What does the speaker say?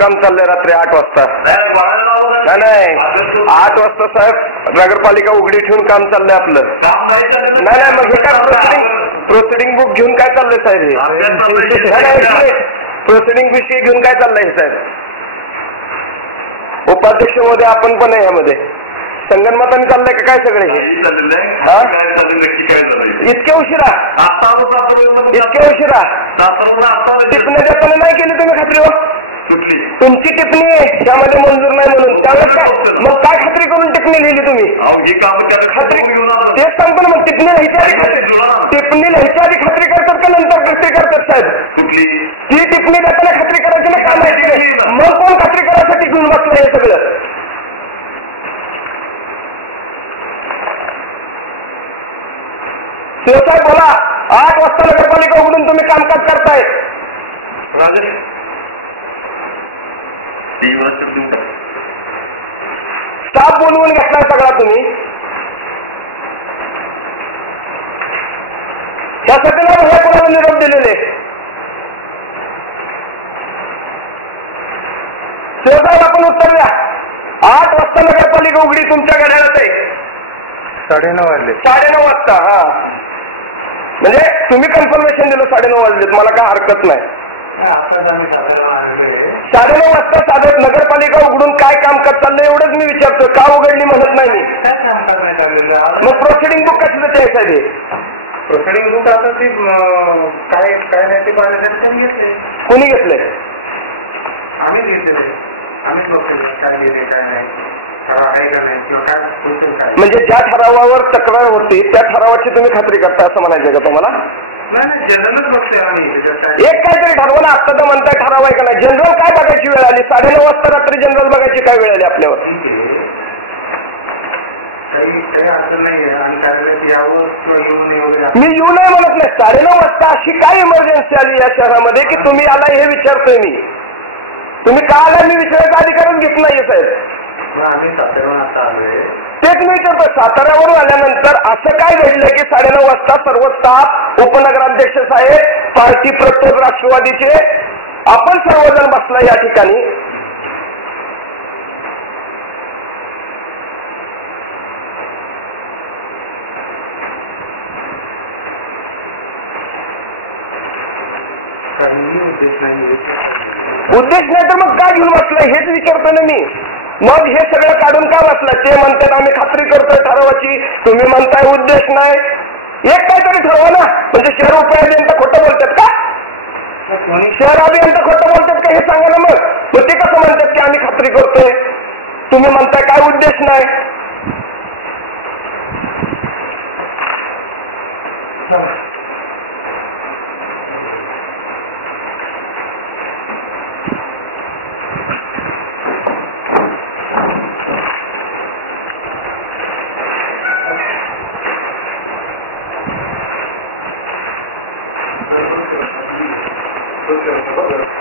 काम चाललंय रात्री 8 वाजता. नाही 8 वाजता साहेब नगरपालिका उघडी ठेवून काम चाललंय आपलं. नाही मग हे काय प्रोसिडिंग बुक घेऊन काय चाललंय साहेब? प्रोसिडिंग विषयी घेऊन काय चाललंय साहेब? उपाध्यक्ष मध्ये आपण पण आहे यामध्ये संगणमताने चाललंय का काय सगळे? इतक्या उशिरा टिप्पणी देताना नाही केली तुम्ही खात्री? तुमची टिप्पणी आहे त्यामध्ये मंजूर नाही म्हणून त्यावेळेस काय मग काय खात्री करून टिप्पणी लिहिली तुम्ही? खात्री तेच सांगतो ना मग टिप्पणी लिहायच्या आधी खात्री करतात का नंतर खात्री करतात साहेब? ती टिप्पणी देताना खात्री करायची ना काय माहिती? मग कोण खात्री करायसाठी घेऊन बसलं हे सगळं? साहेब बोला 8 वाजता नगरपालिका उघडून तुम्ही कामकाज करताय. स्टाफ बोलवून घेतलाय सगळा तुम्ही त्यासाठी ना भैया कोणाला निरोप दिलेले? साहेब आपण उत्तर द्या. 8 वाजता नगरपालिका उघडी तुमच्या घड्याळात आहे. 9:30 वाजले. 9:30 वाजता. हा म्हणजे तुम्ही कन्फर्मेशन दिलं 9:30 वाजलेत. मला काय हरकत नाही. 9:30 वाजता साधे नगरपालिका उघडून काय कामकाज चाललंय एवढंच मी विचारतो. का उघडली म्हणत नाही मी. मग प्रोसिडिंग बुक कशाचं आहे साहेब? प्रोसिडिंग बुक आता ती काय नाही ते पाहण्यासाठी घेतले. कोणी घेतलंय? आम्हीच घेतले. आम्हीच बघतो काय घेते काय नाही आहे का नाही किंवा काय. म्हणजे ज्या ठरावावर तक्रार होती त्या ठरावाची तुम्ही खात्री करता असं म्हणायचं का तुम्हाला? नाही जनरलच बघतोय आम्ही. एक काहीतरी ठरवलं आता तर म्हणताय ठराव आहे का नाही? जनरल काय बघायची वेळ आली? 9:30 वाजता रात्री जनरल बघायची काय वेळ आली आपल्यावर? काही अडचण नाहीये आणि कार्यालयात यावं किंवा येऊ नये वगैरे मी येऊ नये म्हणत नाही. 9:30 वाजता अशी काय इमर्जन्सी आली या शहरामध्ये की तुम्ही आला हे विचारतोय मी. तुम्ही का आला मी विचारायचा अधिकारच घेत नाहीये साहेब. आम्ही साताऱ्यावरून आता आलोय. तेच मी विचारतो. साताऱ्यावरून आल्यानंतर असं काय घडलं की 9:30 वाजता सर्व स्टाफ उपनगराध्यक्ष साहेब पार्टी प्रत्येक राष्ट्रवादीचे आपण सर्वजण बसला या ठिकाणी? उद्देश नाही तर मग काय घेऊन बसलाय हेच विचारतो ना मी. मग हे सगळं काढून का बसलाय? ते म्हणतात आम्ही खात्री करतोय ठरावाची. तुम्ही म्हणताय उद्देश नाही. एक काहीतरी ठरवा ना. म्हणजे शहर उपअभियंता खोटं बोलतात का? शहर अभियंता खोटं बोलतात का हे सांगा ना. मग ते कसं म्हणतात की आम्ही खात्री करतोय? तुम्ही म्हणताय काय उद्देश नाही. Okay.